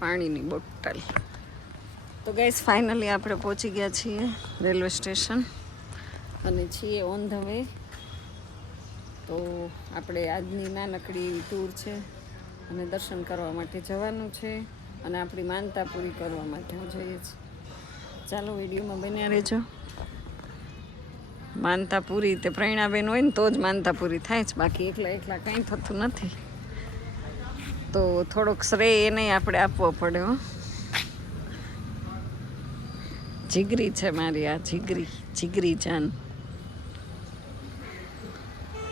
પાણીની બોટલ. તો guys finally આપણે પહોંચી ગયા છીએ રેલવે સ્ટેશન અને છીએ ઓન ધ વે. તો આપણે આજની નાનકડી એવી ટૂર છે અને દર્શન કરવા માટે જવાનું છે અને આપણી માનતા પૂરી કરવા માટે જઈએ છીએ. ચાલો વિડીયોમાં બન્યા રહેજો. માનતા પૂરી તે પ્રેરણાબેન હોય ને તો જ માનતા પૂરી થાય છે, બાકી એકલા એકલા કંઈ થતું નથી. તો થોડોક શ્રેય એને આપણે આપવો પડે. હો, જીગરી છે મારી આ જીગરી જાન.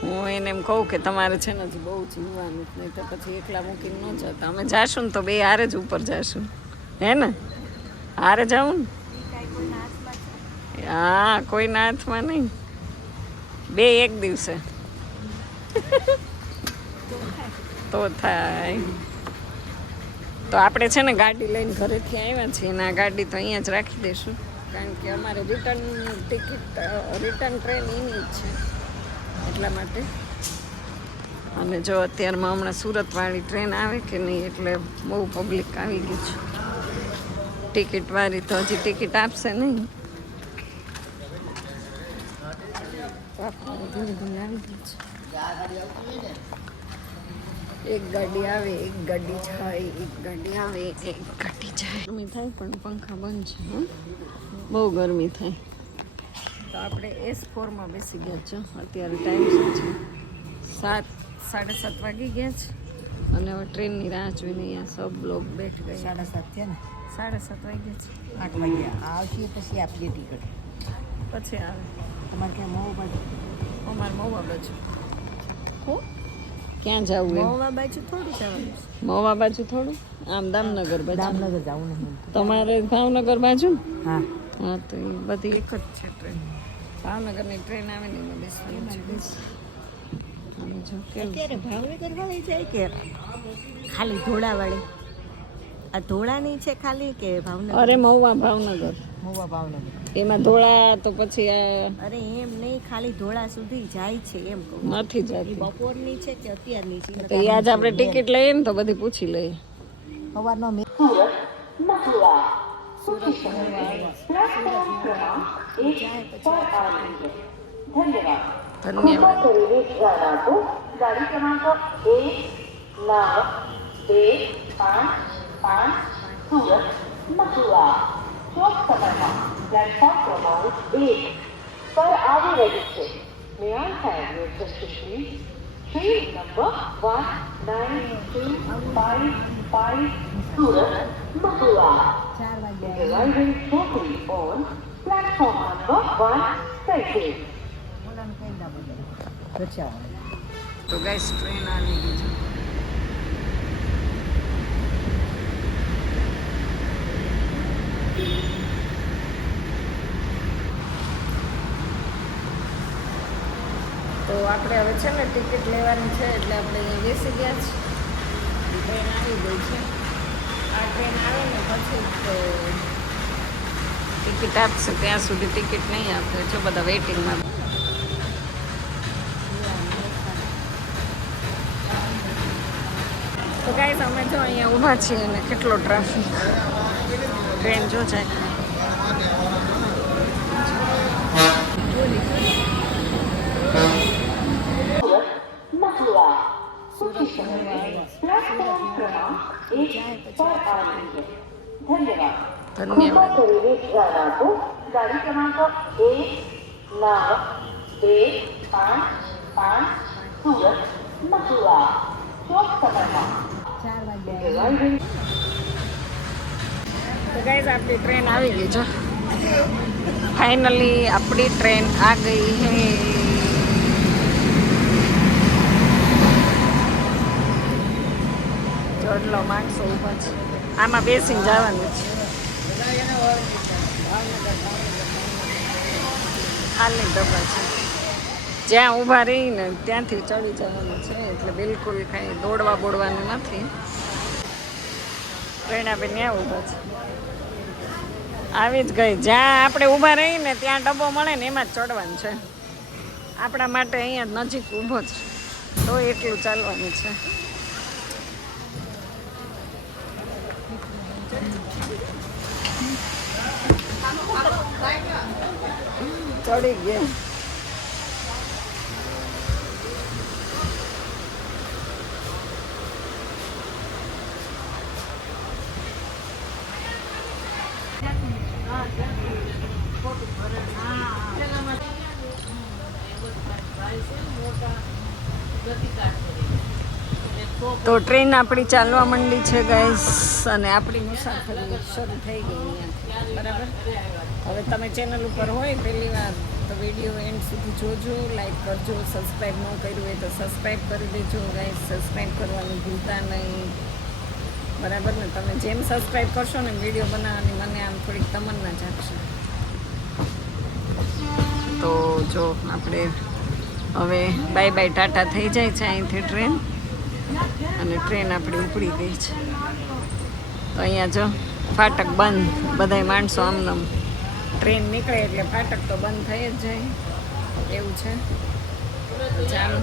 હું એને એમ કહું કે તમારે છે ને હજી બહુ જીવવાનું જ નહીં, તો પછી એકલા મૂકીને ન જતા. અમે જાશું ને તો બે હારે જ ઉપર જાશું, હે ને? હારે જાઉં ને? હા, કોઈના હાથમાં નહીં, બે એક દિવસે તો થાય. તો આપણે છે ને ગાડી લઈને ઘરેથી આવ્યા છીએ અને આ ગાડી તો અહીંયા જ રાખી દઈશું, કારણ કે અમારે રિટર્ન ટ્રેન એની જ છે એટલા માટે. અને જો અત્યારમાં હમણાં સુરતવાળી ટ્રેન આવે કે નહીં, એટલે બહુ પબ્લિક આવી ગઈ છે. ટિકિટવાળી તો હજી ટિકિટ આપશે નહીં. ધીરે ધીરે આવી ગઈ છે. એક ગાડી આવે, એક ગાડી જાય, એક ગાડી આવે, એક ગાડી જાય. ગરમી થાય પણ પંખા બંધ છે. બહુ ગરમી થાય. તો આપણે S4માં બેસી ગયા છો. અત્યારે ટાઈમ શું છે? 7:30 વાગી ગયા છે અને હવે ટ્રેનની રાહ જોઈને અહીંયા સબ લોક બેઠ ગયા. 7:30 છે ને? 7:30 વાગ્યા છે. 8 વાગ્યા આવશે પછી આપીએ ટિકિટ. પછી આવે. તમારે ક્યાં મહુવા બાજુ? અમારે મહુવા બાજુ. હું ક્યાં જવું? મહુવા બાજુ થોડું જવાનું. મહુવા બાજુ થોડું, આમ દામનગર બાજુ. દામનગર જવું નહીં. તમારે ભાવનગર બાજુ ને? હા હા, તો એ બધી એક જ છે ટ્રેન. ભાવનગરની ટ્રેન આવે ને એમાં બેસવાનું છે. અને જો કેવું અત્યારે ભાવનગર વાળી જાય કે ખાલી ધોળાવાળી? આ ધોળાની છે ખાલી કે ભાવનગર? અરે મહુવા ભાવનગર. મહુવા ભાવનગર. એમાં ધોળા તો પછી આ અરે એમ નહીં, ખાલી ધોળા સુધી જાય છે એમ કહું. નથી એ જતી. બપોરની છે કે અત્યારની છે? તો એ આજ આપણે ટિકિટ લઈએ ને તો બધી પૂછી લઈએ. સવારનો ધન્યવાદ. गाड़ी क्रमांक 19255 सूरत मथुरा ચોક સમયમાં પ્લેટફોર્મ ક્રમાંક 1 પર આવી રહી છે. May I have your attention please? Train number 19255 Surat Mathura is arriving shortly on platform number 1 station. તો ગાઈસ ટ્રેન આવી ગઈ છે. તો આપણે હવે છે ને ટિકિટ લેવાની છે, એટલે આપણે અહીંયા બેસી ગયા છે. ટ્રેન આવી ગઈ છે. આ ટ્રેન આવે ને પછી તો ટિકિટ આપશે. ત્યાં સુધી ટિકિટ નહીં આપે. જો બધા વેઇટિંગમાં. તો ગાઈસ અમે જો અહીંયા ઊભા છીએ અને કેટલો ટ્રાફિક. ટ્રેન જો જાય. ધન્યવાદ. गाड़ी क्रमांक 19255 सूरत मथुरा ચોક સમયમાં 4 વાગ્યા. તો ગાઈસ આપણી ટ્રેન આવી ગઈ છે. ફાઇનલી આપણી ટ્રેન આ ગઈ હે. જોડલો માણસો ઊભા છે. આમાં બેસીને જવાનું છે. હાલની ડબ્બા છે. જ્યાં ઊભા રહીને ત્યાંથી ચડી જવાનું છે, એટલે બિલકુલ કાંઈ દોડવા બોડવાનું નથી. પ્રેરણાબેન ત્યાં ઊભા છે. આવી જ ગઈ. જ્યાં આપણે ઊભા રહીને ત્યાં ડબ્બો મળે ને એમાં જ ચડવાનું છે. આપણા માટે અહીંયા નજીક ઊભો છે તો એટલું ચાલવાનું છે. ચડી ગયા. તો ટ્રેન આપણી ચાલવા માંડી છે ગાઈસ, અને આપણી મુસાફરી શરૂ થઈ ગઈ અહીંયાથી. બરાબર. હવે તમે ચેનલ ઉપર હોય પહેલી વાર તો વિડીયો એન્ડ સુધી જોજો, લાઈક કરજો, સબસ્ક્રાઈબ ન કર્યું હોય તો સબસ્ક્રાઈબ કરી દેજો ગાઈસ. સબસ્ક્રાઈબ કરવાનું ભૂલતા નહીં. બરાબર ને? તમે જેમ સબસ્ક્રાઈબ કરશો ને વિડીયો બનાવવાની મને આમ થોડીક તમન્ના જાગશે. તો જો આપણે હવે બાય બાય ટાટા થઈ જાય છે અહીંથી ટ્રેન, અને ટ્રેન આપણી ઉપડી ગઈ છે. તો અહીંયા જો ફાટક બંધ, બધાય માણસો આમનામ. ટ્રેન નીકળે એટલે ફાટક તો બંધ થઈ જ જાય એવું છે. ચાલો.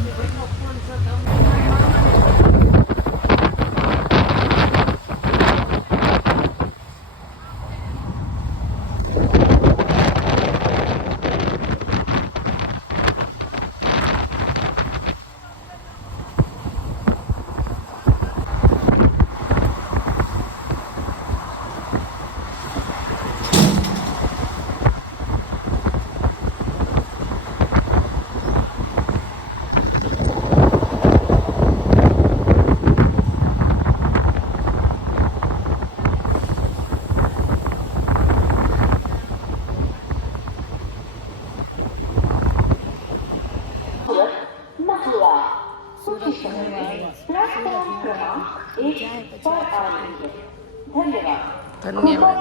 ધન્યવાદ.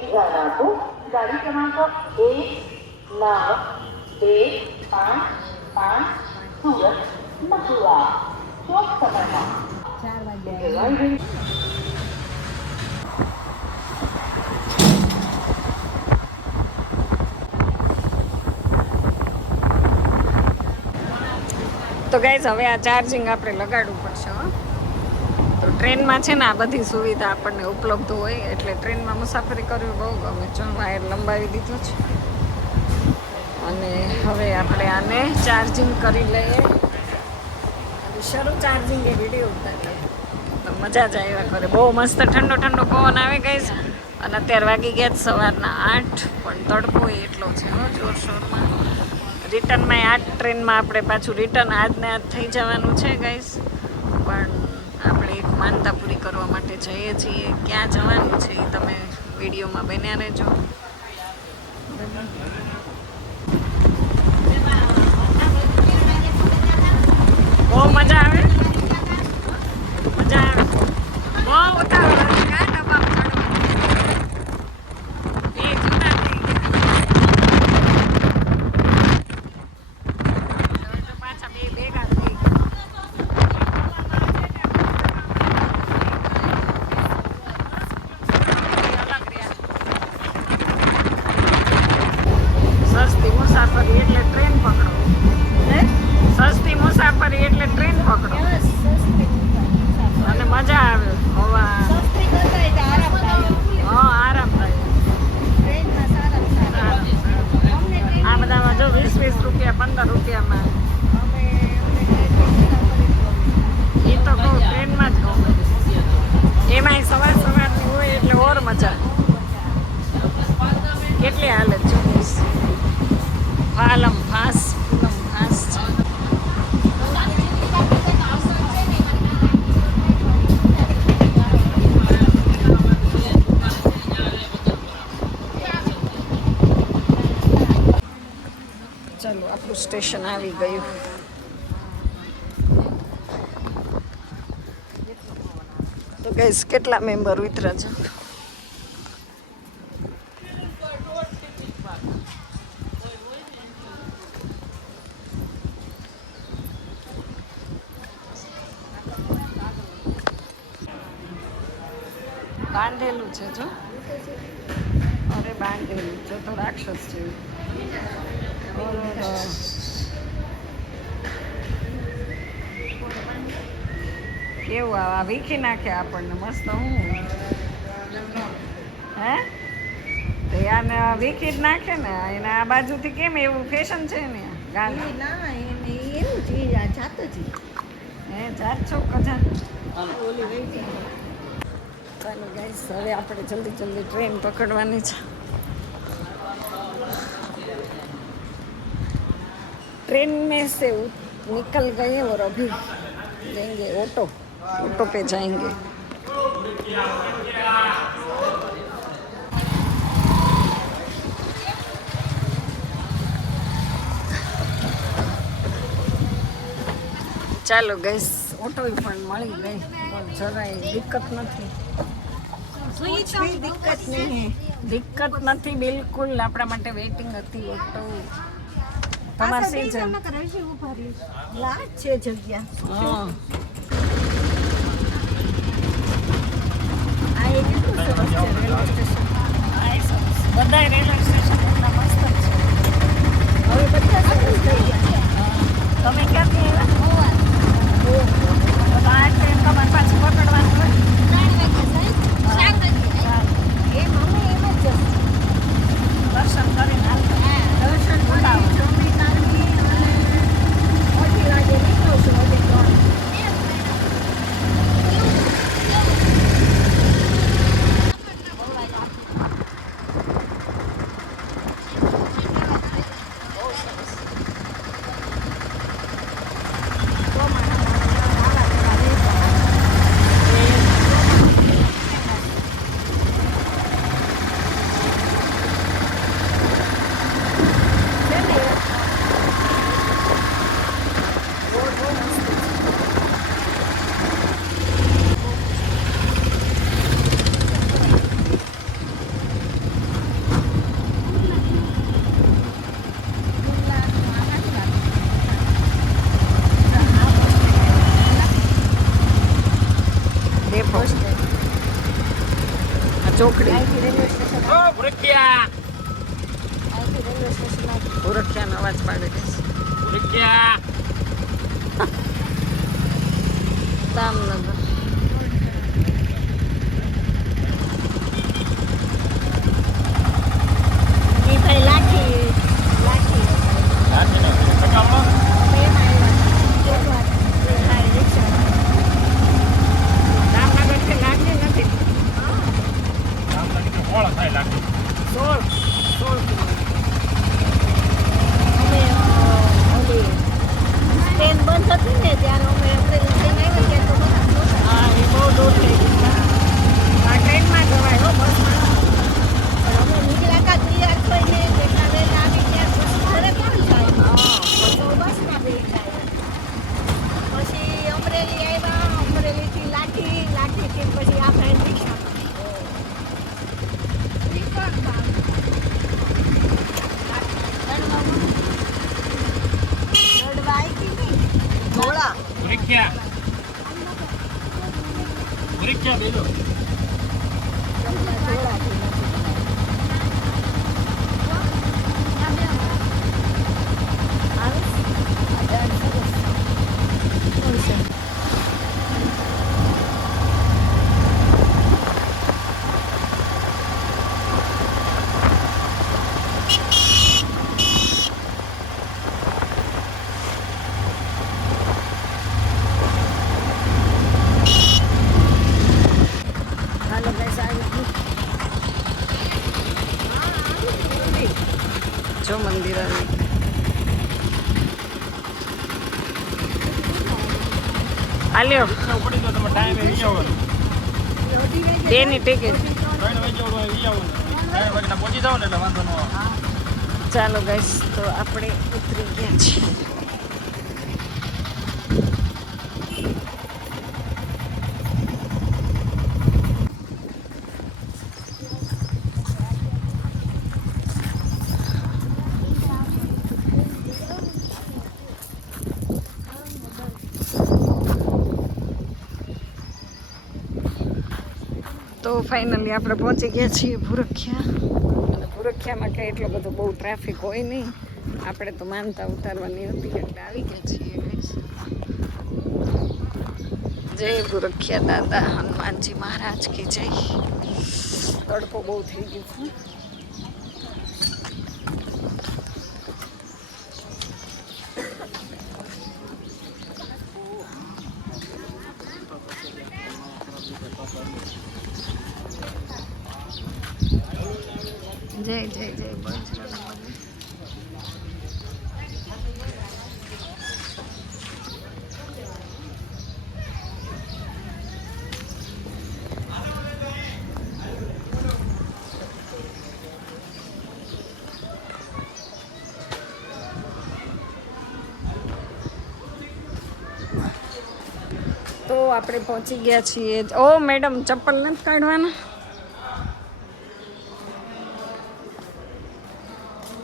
ધ્યાન આપો. ગાડી ક્રમાંક 1-9-2-5-5 સુરત મથુરા ચોક સમયમાં 4 વાગ્યા. તો ગાઈઝ હવે આ ચાર્જિંગ આપણે લગાડવું પડશે. હો, તો ટ્રેનમાં છે ને આ બધી સુવિધા આપણને ઉપલબ્ધ હોય એટલે ટ્રેનમાં મુસાફરી કરવી બહુ ગમે. જો વાયર લંબાવી દીધો છે, અને હવે આપણે આને ચાર્જિંગ કરી લઈએ. શરૂ ચાર્જિંગ એ વિડીયો ઉતારે તો મજા જ આવ્યા કરે. બહુ મસ્ત ઠંડો ઠંડો પવન આવે ગાઈઝ. અને અત્યારે વાગી ગયા સવારના 8, પણ તડકો એટલો છે હો જોરશોરમાં. રિટર્નમાં આ ટ્રેનમાં આપણે પાછું રિટર્ન આજને આજ થઈ જવાનું છે ગાઈસ. પણ આપણે એક માનતા પૂરી કરવા માટે જઈએ છીએ. ક્યાં જવાનું છે એ તમે વિડીયોમાં બન્યા રહેજો. બહુ મજા આવે, મજા આવે. બહુ ઉતાવળ હતી. કાંઈ ડબ્બા ચડવા એ જૂના થઈ ગયા. પાછા બે ભેગા થઈ ગયા. સસ્તી મુસાફરી એટલે ટ્રેન પકડો. સસ્તી મુસાફરી એટલે ટ્રેન પકડો અને મજા આવે. હવા હા, આરામદાયક. આ બધામાં જો 20-20 રૂપિયા 15 રૂપિયામાં એ તો કહું ટ્રેનમાં જ ગમે. એમાંય સવાર સવારની હોય એટલે ઓર મજા. કેટલી હાલત જોઈશ. ફાલમ ફાસ ફૂલમ ફાસ છે. ચાલો આપણું સ્ટેશન આવી ગયું. તો ગઈશ કેટલા મેમ્બર ઉતરા છે. બાંધેલું છે જો. અરે બાંધેલું જો તો રાક્ષસ જેવું. કેવું આ વીખી નાખે આપણને મસ્ત. હું હે તો આને વીખી જ નાખે ને એને આ બાજુથી કેમ એવું ફેશન છે ને ગાના એ ના એને એનું ચીજ આ જાત જ હે જાત છો કજા ઓલી રહી છે ચાલો ગાઈસ હવે આપણે જલ્દી જલ્દી ટ્રેન પકડવાની છે ट्रेन में से निकल गए और अभी लेंगे ऑटो पे जाएंगे ચાલો ગઈસ ઓટો પણ મળી ગઈ જરાય દિક્કત નથી कुछ भी दिक्कत नहीं है દિક્કત નથી બિલકુલ આપણા માટે વેઇટિંગ હતી ઓટો તમારે સી છે લાજ છે જગ્યા હા આ એ કેટલું સરસ છે રેલવે સ્ટેશન બધા રેલવે સ્ટેશન એટલા મસ્ત છે હવે બધા સરસ થઈ ગયા તમે ક્યાંથી આવ્યા તો આ ટ્રેન તમારે પાછી પકડવાનું હોય એ મમ્મી એમ જ જશે દર્શન કરીને હાલતા દર્શન કરી જમણી કાઢી અને મોટી વાગે નીકળશું હજી 3 ડેપો આ ચોકડી અહીંથી રેલવે સ્ટેશન અહીંથી રેલવે સ્ટેશન ભૂરખિયાનો અવાજ પાડે છે દામનગર એ ભાઈ લાઠી લાઠી દામનગરથી લાગી નથી 16 અમે ઓલી ટ્રેન બંધ હતી ને ત્યારે અમે અમરેલી ટ્રેન આવી ગયા તો બધા જોતા. હા એ બહુ દૂર થઈ ગયું આ ટ્રેનમાં જવાય હો બસમાં પણ અમે મુલાકાત તૈયાર થઈને જેટલા વહેલા આવી ત્યાં પછી ઘરે કેમ જાય તો બસમાં બેઠા પછી અમરેલી આવ્યા અમરેલીથી લાઠીથી પછી આ ફ્રેન્ડ રિક્ષા ધોળા હાલો ગાઈસ આવી ગયું જો મંદિર આવી હાલ્યો બેની ટિકિટ ચાલો ગાઈસ તો આપણે ઉતરી ગયા છીએ તો ફાઇનલી આપણે પહોંચી ગયા છીએ ભૂરખિયા અને ભૂરખિયામાં કંઈ એટલો બધો બહુ ટ્રાફિક હોય નહીં આપણે તો માનતા ઉતારવાની હતી એટલે આવી ગયા છીએ guys. જય ભૂરખિયા દાદા હનુમાનજી મહારાજ કી જય તડકો બહુ થઈ ગયો છે જય જય જય બજરંગ બલી. તો આપણે પહોંચી ગયા છીએ. ઓ મેડમ ચપ્પલ નથી કાઢવાના?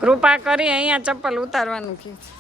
કૃપા કરી અહીંયા ચપ્પલ ઉતારવાનું કે છે.